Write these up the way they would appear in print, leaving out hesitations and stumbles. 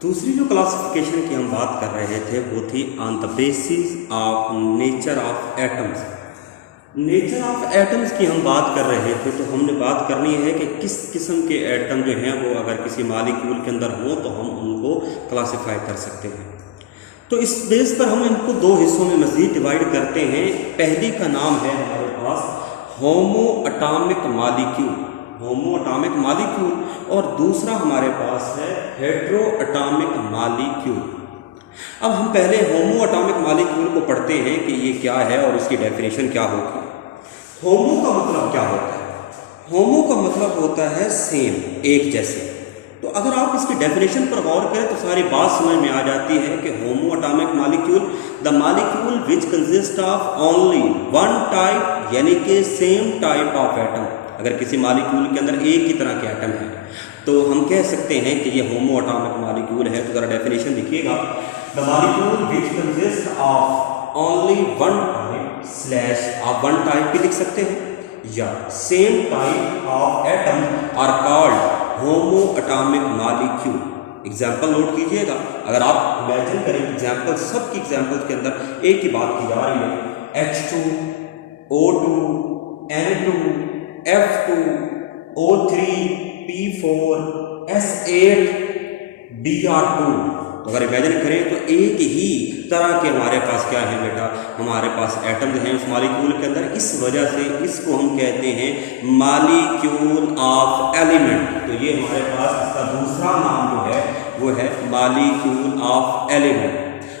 दूसरी जो क्लासिफिकेशन की हम बात कर रहे थे वो थी on the basis of nature of atoms. Nature of atoms की हम बात कर रहे थे तो हमने बात करनी है कि किस किस्म के एटम जो हैं वो अगर किसी मालिक्यूल के अंदर हो तो हम उनको क्लासिफाई कर सकते हैं। तो इस बेस पर हम इनको दो हिस्सों में मज़ीद डिवाइड करते हैं। पहली का नाम है हमारे पास homo atomic molecule, homo atomic molecule, और दूसरा हमारे पास है हेटेरो एटॉमिक मॉलिक्यूल। अब हम पहले होमो एटॉमिक मॉलिक्यूल को पढ़ते हैं कि ये क्या है और इसकी डेफिनेशन क्या होगी। होमो का मतलब क्या होता है? होमो का मतलब होता है सेम, एक जैसे। तो अगर आप इसकी डेफिनेशन पर गौर करें तो सारी बात समझ में आ जाती है कि होमो atomic molecule the molecule which consist of only one type, यानी कि सेम टाइप ऑफ एटम। अगर किसी मॉलिक्यूल के अंदर एक ही तरह के एटम है तो हम कह सकते हैं कि ये होमो एटॉमिक मॉलिक्यूल है। तो जरा डेफिनेशन देखिएगा, the molecule which consist of only one type slash आप वन टाइप भी लिख सकते हैं या same type of atom are called homo atomic molecule. Example note कीजिएगा, अगर आप इमेजिन करें एग्जाम्पल, सबकी एग्जाम्पल के अंदर एक ही बात की जा रही है, H2, O2, N2, F2, O3, P4, S8, Br2। तो अगर इमेजिन करें तो एक ही तरह के हमारे पास क्या है बेटा, हमारे पास एटम्स हैं उस मॉलिक्यूल के अंदर। इस वजह से इसको हम कहते हैं मॉलिक्यूल ऑफ एलिमेंट। तो ये हमारे पास इसका दूसरा नाम जो है वो है मॉलिक्यूल ऑफ एलिमेंट।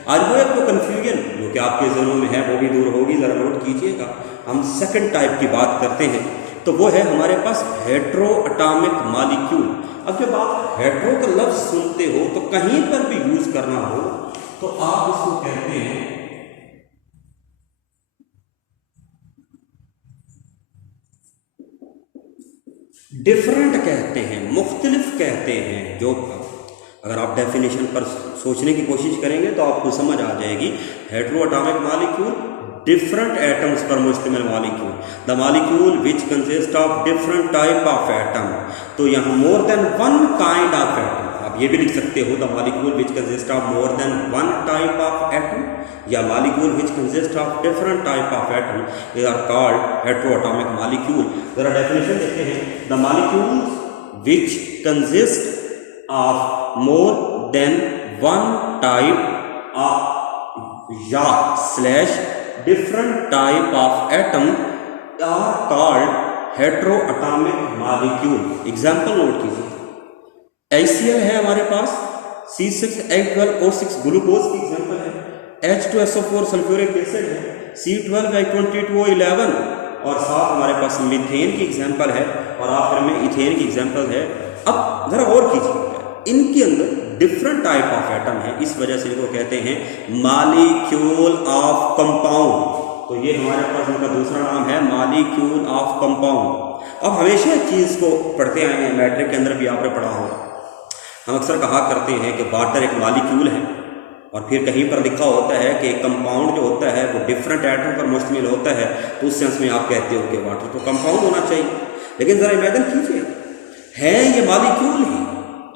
आज वो एक तो कन्फ्यूजन जो कि आपके जहनों में है वो भी दूर होगी, जरा नोट कीजिएगा। हम सेकंड टाइप की बात करते हैं तो वो है हमारे पास हेटेरो एटॉमिक मॉलिक्यूल। अब जब आप हेटेरो का लफ्ज सुनते हो तो कहीं पर भी यूज करना हो तो आप इसको कहते हैं डिफरेंट, कहते हैं मुख्तलिफ, कहते हैं। जो अगर आप डेफिनेशन पर सोचने की कोशिश करेंगे तो आपको समझ आ जाएगी। Heteroatomic molecule different atoms पर मुश्तमिल molecule, the molecule which consist of different type of atom. तो यहाँ more than one kind of atom, आप ये भी लिख सकते हो the molecule which consist of more than one type of atom, या molecule which consist of different type of atom they are called heteroatomic molecule. जरा definition देखते हैं, the molecule which consist of more than one type of या slash different type of atom are called heteroatomic molecule. Example note कीजिए, HCl है हमारे पास, C6H12O6 glucose की example है, H2SO4 sulphuric acid है, C12H22O11, और साथ हमारे पास मीथेन की एग्जाम्पल है, और आखिर में इथेन की एग्जाम्पल है। अब जरा और कीजिए, इनके अंदर डिफरेंट टाइप ऑफ एटम है, इस वजह से इनको कहते हैं मॉलिक्यूल ऑफ कंपाउंड। तो ये हमारे पास इनका दूसरा नाम है मॉलिक्यूल ऑफ कंपाउंड। अब हमेशा इस चीज़ को पढ़ते आए हैं, मैट्रिक के अंदर भी आपने पढ़ा होगा। हम अक्सर कहा करते हैं कि वाटर एक मॉलिक्यूल है, और फिर कहीं पर लिखा होता है कि कंपाउंड जो होता है वो डिफरेंट एटम पर मुश्तमिल होता है, तो उस सेंस में आप कहते हो कि वाटर तो कंपाउंड होना चाहिए। लेकिन ज़रा इमेजिन कीजिए, है ये मॉलिक्यूल ही,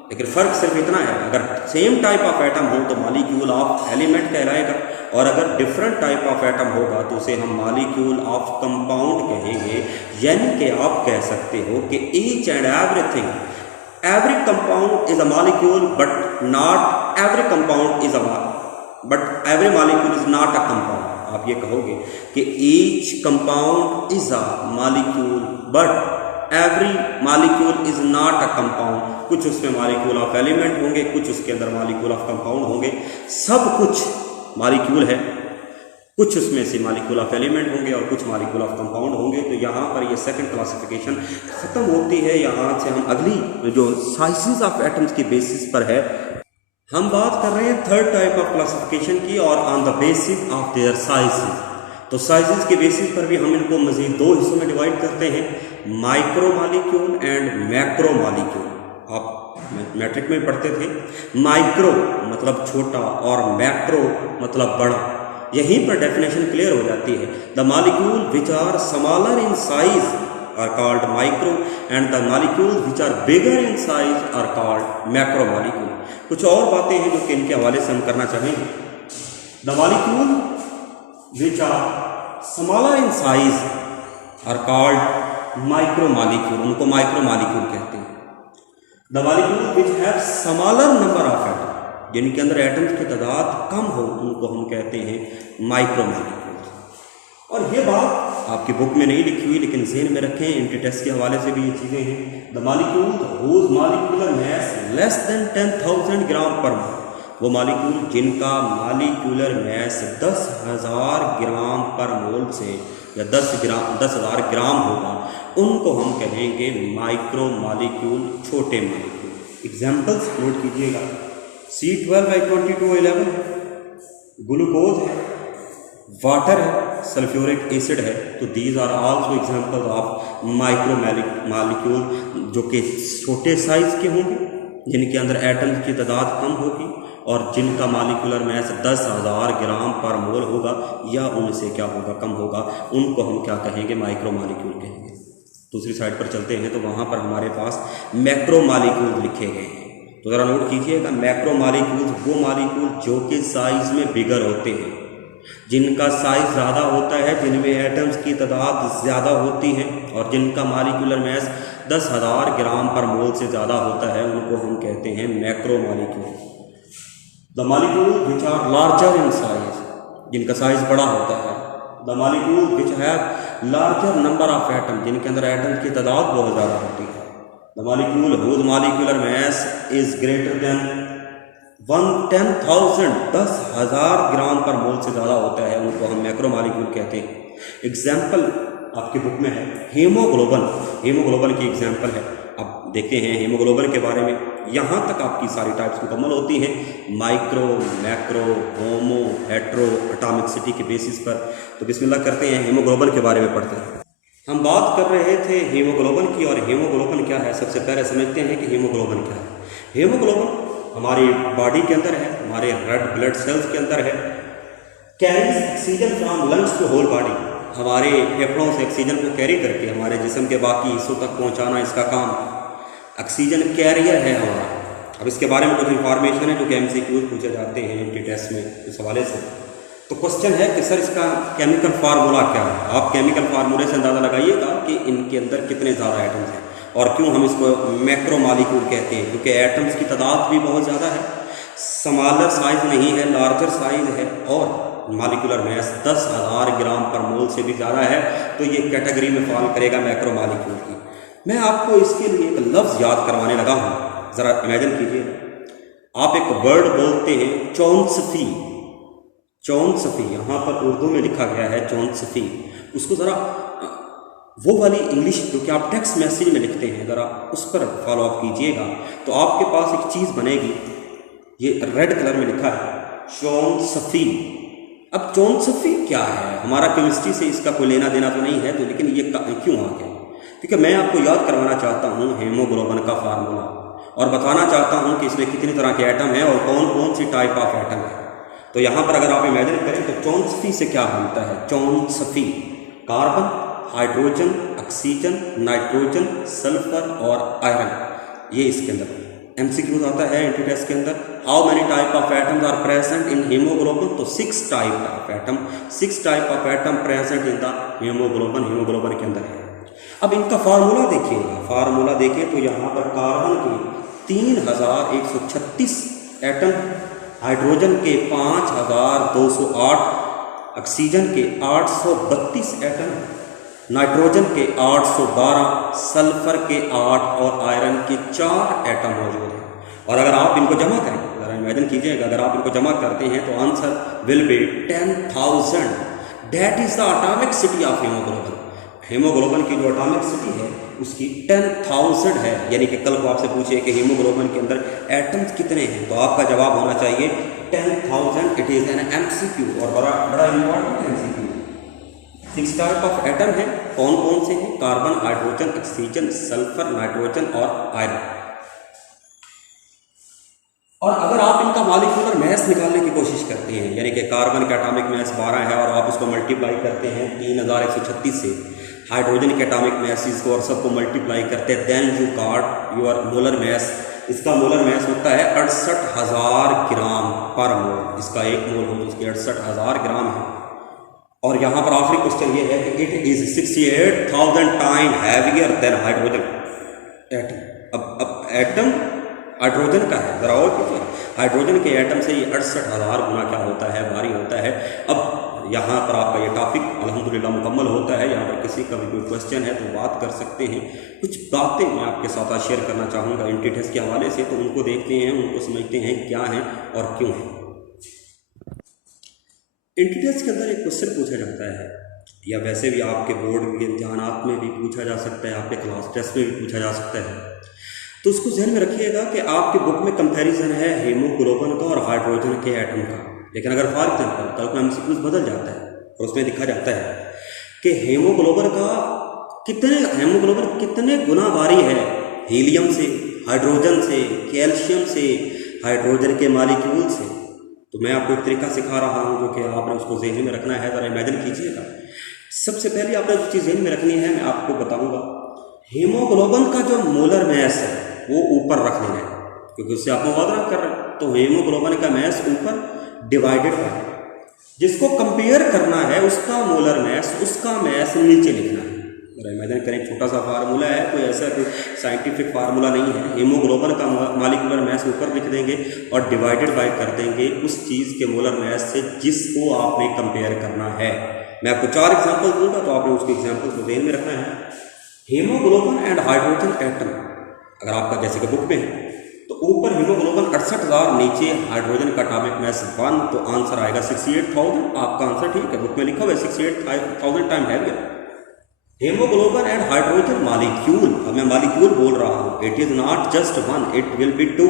लेकिन फ़र्क सिर्फ इतना है, अगर सेम टाइप ऑफ एटम हो तो मॉलिक्यूल ऑफ एलिमेंट कहलाएगा, और अगर डिफरेंट टाइप ऑफ एटम होगा तो उसे हम मॉलिक्यूल ऑफ कंपाउंड कहेंगे। यानी कि आप कह सकते हो कि each and everything, every compound is a molecule but not every compound is but every molecule is not a compound. आप ये कहोगे कि each compound is a molecule but every molecule is not a compound. कुछ उसमें molecule of element होंगे, कुछ उसके अंदर मॉलिक्यूल ऑफ कंपाउंड होंगे, सब कुछ मॉलिक्यूल है, कुछ उसमें से मॉलिक्यूल ऑफ एलिमेंट होंगे और कुछ मॉलिक्यूल ऑफ कंपाउंड होंगे। तो यहाँ पर ये सेकंड क्लासिफिकेशन ख़त्म होती है। यहाँ से हम अगली जो साइजेस ऑफ एटम्स की बेसिस पर है, हम बात कर रहे हैं थर्ड टाइप ऑफ क्लासिफिकेशन की, और on the basis of their sizes. तो साइजेस के बेसिस पर भी हम इनको मज़ीद दो हिस्सों में डिवाइड करते हैं, micro molecule and macro molecule. आप मैट्रिक में पढ़ते थे, माइक्रो मतलब छोटा और मैक्रो मतलब बड़ा। यहीं पर डेफिनेशन क्लियर हो जाती है, the molecule which are smaller in size are called micro and the molecules which are bigger in size are called macro molecule. कुछ और बातें हैं जो कि इनके हवाले से हम करना चाहेंगे. The molecule which are smaller in size are called micro molecule. उनको micro molecule कहते हैं. The molecule which have smaller number of atoms, जिनके अंदर एटम्स की तादाद कम हो, उनको हम कहते हैं माइक्रो मॉलिक्यूल्स. और ये बात आपकी बुक में नहीं लिखी हुई, लेकिन ज़हन में रखें, एंटी टेस्ट के हवाले से भी ये चीज़ें हैं. The molecule whose molecular mass less than 10,000 gram per mole, वो मॉलिक्यूल जिनका मॉलिक्यूलर मैस 10,000 ग्राम पर मोल से या 10,000 ग्राम होगा, उनको हम कहेंगे माइक्रो मॉलिक्यूल, छोटे मॉलिक्यूल. एग्जाम्पल्स नोट कीजिएगा. C12H22O11 ग्लूकोज है, वाटर है, सल्फ्यूरिक एसिड है. तो these are also examples of micro molecule जो कि छोटे साइज के होंगे, जिनके अंदर एटम्स की तादाद कम होगी और जिनका मॉलिक्यूलर मैस 10,000 ग्राम पर मोल होगा या उनसे क्या होगा, कम होगा. उनको हम क्या कहेंगे, माइक्रो मॉलिक्यूल कहेंगे. दूसरी साइड पर चलते हैं तो वहाँ पर हमारे पास मैक्रो मॉलिक्यूल लिखे गए हैं. तो ज़रा नोट कीजिएगा, मैक्रो मॉलिक्यूल्स वो मॉलिक्यूल जो कि साइज़ में बिगर होते हैं, जिनका साइज़ ज़्यादा होता है, जिनमें एटम्स की तादाद ज़्यादा होती है और जिनका मॉलिक्यूलर मैस 10,000 ग्राम पर मोल से ज़्यादा होता है, उनको हम कहते हैं macro molecule. The molecule which are larger in size, जिनका साइज़ बड़ा होता है. The molecule which have larger number of atom, जिनके अंदर एटम्स की तादाद बहुत ज़्यादा होती है. The molecule whose molecular mass is greater than 10,000 10,000 gram per मोल से ज़्यादा होता है, उनको हम मैक्रो मॉलिक्यूल कहते हैं. एग्जाम्पल आपकी बुक में है हीमोग्लोबिन. हीमोग्लोबिन की एग्जाम्पल है. अब देखते हैं हीमोग्लोबिन के बारे में. यहाँ तक आपकी सारी टाइप्स मुकम्मल होती हैं, माइक्रो, मैक्रो, होमो, हेट्रो, एटॉमिसिटी के बेसिस पर. तो बिस्मिल्लाह करते हैं, हीमोग्लोबिन के बारे में पढ़ते हैं. हम बात कर रहे थे हीमोग्लोबिन की, और हीमोग्लोबिन क्या है सबसे पहले समझते हैं कि हीमोग्लोबिन क्या है. हीमोग्लोबिन हमारी बॉडी के अंदर है, हमारे रेड ब्लड सेल्स के अंदर है. Carries oxygen from lungs to whole body, हमारे फेफड़ों से ऑक्सीजन को कैरी करके हमारे जिस्म के बाकी हिस्सों तक पहुंचाना इसका काम. ऑक्सीजन कैरियर है हमारा. अब इसके बारे में कुछ इंफॉर्मेशन है जो कि MCQs पूछे जाते हैं एंटी टेस्ट में इस हवाले से. तो क्वेश्चन है कि सर इसका केमिकल फार्मूला क्या है. आप केमिकल फार्मूले से अंदाज़ा लगाइएगा कि इनके अंदर कितने ज़्यादा एटम्स हैं और क्यों हम इसको मैक्रो मॉलिक्यूल कहते हैं, क्योंकि एटम्स की तादाद भी बहुत ज़्यादा है, स्मॉलर साइज नहीं है, लार्जर साइज है, और मॉलिक्यूलर मैस 10,000 ग्राम पर मोल से भी ज़्यादा है. तो ये कैटेगरी में फॉल करेगा मैक्रो मॉलिक्यूल की. मैं आपको इसके लिए एक लफ्ज़ याद करवाने लगा हूँ. ज़रा इमेजिन कीजिए, आप एक वर्ड बोलते हैं चौंसफी. चौंसफी यहाँ पर उर्दू में लिखा गया है चौंसफी. उसको ज़रा वो वाली इंग्लिश जो कि आप टेक्स्ट मैसेज में लिखते हैं, ज़रा उस पर फॉलो अप कीजिएगा. तो आपके पास एक चीज़ बनेगी, ये रेड कलर में लिखा है चौंसफी. अब चौंसफी क्या है, हमारा केमिस्ट्री से इसका कोई लेना देना तो नहीं है, तो लेकिन ये क्यों आ गया, क्योंकि मैं आपको याद करवाना चाहता हूँ हीमोग्लोबिन का फार्मूला, और बताना चाहता हूँ कि इसमें कितनी तरह के एटम हैं और कौन कौन सी टाइप ऑफ एटम है. तो यहाँ पर अगर आप इमेजिन करें तो चौंसफी से क्या बनता है. चौंसफी carbon, hydrogen, oxygen, nitrogen, sulphur और आयरन, ये इसके अंदर MCQ आता है एंटी टेस्ट के अंदर. How many type of atoms are present in haemoglobin. तो 6 type of atom, 6 type of atom present in the haemoglobin, haemoglobin के अंदर है. अब इनका फार्मूला देखिएगा. फार्मूला देखें तो यहाँ पर कार्बन के 3,136 एटम, हाइड्रोजन के 5,208, ऑक्सीजन के 832 एटम, नाइट्रोजन के 812, सल्फर के 8 और आयरन के 4 एटम मौजूद हैं. और अगर आप इनको जमा करें, ज़रा इमेजिन कीजिएगा, अगर आप इनको जमा करते हैं तो answer will B 10,000. That is the atomic city of haemoglobin. Haemoglobin की जो एटॉमिक सिटी है उसकी 10,000 है. यानी कि कल को आपसे पूछे कि हीमोग्लोबिन के अंदर एटम्स कितने हैं, तो आपका जवाब होना चाहिए 10,000. इट इज़ एन MCQ और बड़ा important MCQ. 6 type of atom है. कौन कौन से हैं? Carbon, hydrogen, oxygen, sulphur, nitrogen और आयरन. और अगर आप इनका मॉलिक्यूलर मैस निकालने की कोशिश करते हैं, यानी कि कार्बन का एटॉमिक मैस 12 है और आप उसको मल्टीप्लाई करते हैं 3,136 से, हाइड्रोजन के एटॉमिक मास इसको और सबको मल्टीप्लाई करते हैं, then you got your molar mass. इसका मोलर मास होता है 68,000 ग्राम पर मोल। इसका एक मोल हो तो उसके 68,000 ग्राम है। और यहाँ पर आखिरी क्वेश्चन ये है कि it is 68,000 time heavier then hydrogen atom. अब एटम हाइड्रोजन का है, जरा और पूछिए, हाइड्रोजन के एटम से ये 68,000 गुना क्या होता है, भारी होता है। अब यहाँ पर आपका ये टॉपिक अल्हम्दुलिल्लाह मुकम्मल होता है। यहाँ पर किसी का भी कोई क्वेश्चन है तो बात कर सकते हैं। कुछ बातें मैं आपके साथ आज शेयर करना चाहूँगा एंटीटेस्ट के हवाले से, तो उनको देखते हैं, उनको समझते हैं क्या है और क्यों है। एंटीटेस्ट के अंदर एक क्वेश्चन पूछा जाता है, या वैसे भी आपके बोर्ड के इम्तिहानात में भी पूछा जा सकता है, आपके क्लास टेस्ट में भी पूछा जा सकता है। तो उसको ध्यान में रखिएगा कि आपके बुक में कंपैरिजन है हीमोग्लोबिन का और हाइड्रोजन के एटम का, लेकिन अगर फॉर एग्जाम्पल कल को एमसीक्यूज बदल जाता है और उसमें लिखा जाता है कि हीमोग्लोबिन कितने गुना भारी है हीलियम से, हाइड्रोजन से, कैल्शियम से, हाइड्रोजन के मॉलिक्यूल से, तो मैं आपको एक तरीका सिखा रहा हूँ जो कि आपने उसको ज़हन में रखना है। ज़रा इमेजिन कीजिएगा। सबसे पहले आपने जो चीज़ ज़हन में रखनी है मैं आपको बताऊँगा, हीमोग्लोबिन का जो मोलर मास है वो ऊपर रख लेना है, क्योंकि उससे आप मुबादला कर रहे हैं। तो हीमोग्लोबिन का मास ऊपर डिवाइडेड बाय, जिसको कंपेयर करना है उसका मोलर मास, उसका मास नीचे लिखना है। इमेजिन करें, छोटा सा फार्मूला है, कोई ऐसा कोई साइंटिफिक फार्मूला नहीं है। हीमोग्लोबिन का मॉलिक्यूलर मास ऊपर लिख देंगे और डिवाइडेड बाय कर देंगे उस चीज़ के मोलर मास से जिसको आपने कंपेयर करना है। मैं आपको 4 एग्जाम्पल दूंगा तो आपने उसके एग्जाम्पल को ध्यान में रखना है। हीमोग्लोबिन एंड हाइड्रोजन एटम, अगर आपका जैसे कि बुक में है तो ऊपर हीमोग्लोबिन 68,000, नीचे हाइड्रोजन का एटॉमिक मास 1, तो आंसर आएगा 68,000। आपका आंसर ठीक है, बुक में लिखा हुआ है 68,000 time heavier. Haemoglobin and hydrogen molecule, अब मैं मॉलिक्यूल बोल रहा हूँ, it is not just 1, it will be 2।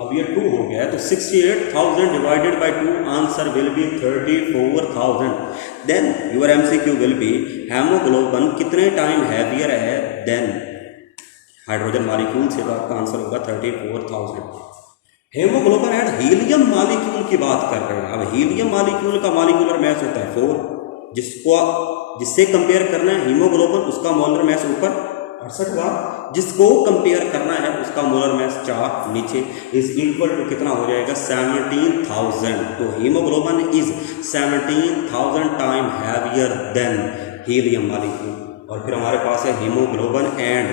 अब ये 2 हो गया है तो 68,000 divided by 2, answer will be 34,000। Then your MCQ will be haemoglobin कितने टाइम हैवियर है देन हाइड्रोजन मॉलिक्यूल से, तो आपका आंसर होगा 34,000। हीमोग्लोबिन एंड हीलियम मॉलिक्यूल की बात कर रहे हैं। अब हीलियम मॉलिक्यूल का मॉलिक्यूलर मास होता है 4, जिससे कंपेयर करना है हीमोग्लोबिन, उसका मोलर मास ऊपर 68,000, जिसको कंपेयर करना है उसका मोलर मास 4 नीचे, इज इक्वल टू कितना हो जाएगा 17,000। तो haemoglobin is 17,000 time heavier than helium molecule. और फिर हमारे पास है हीमोग्लोबिन एंड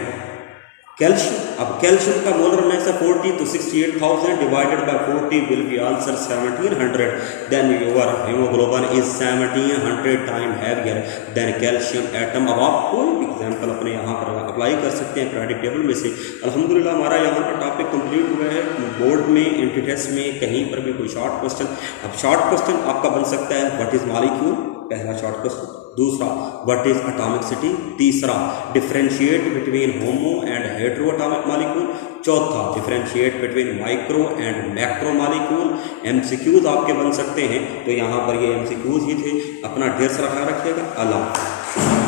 कैल्शियम। अब कैल्शियम का मोलर मास है 40, तो 68,000 divided by 40 will be answer 1700। Then your haemoglobin is 1700 time heavier than calcium atom. अब आप कोई भी एग्जाम्पल अपने यहाँ पर अप्लाई कर सकते हैं क्रेडिट टेबल में से। अल्हम्दुलिल्लाह हमारा यहाँ पर टॉपिक कंप्लीट हुआ है। बोर्ड में, एंटीटेस्ट में कहीं पर भी कोई शॉर्ट क्वेश्चन, अब शॉर्ट क्वेश्चन आपका बन सकता है व्हाट इज मॉलिक्यूल, पहला शॉर्ट क्वेश्चन। दूसरा व्हाट इज एटॉमिसिटी। तीसरा differentiate between homo and heteroatomic molecule. चौथा differentiate between micro and macro molecule. MCQs आपके बन सकते हैं, तो यहाँ पर ये एमसीक्यूज ही थे। अपना ढेर सारा ख्याल रखिएगा। अल्लाह।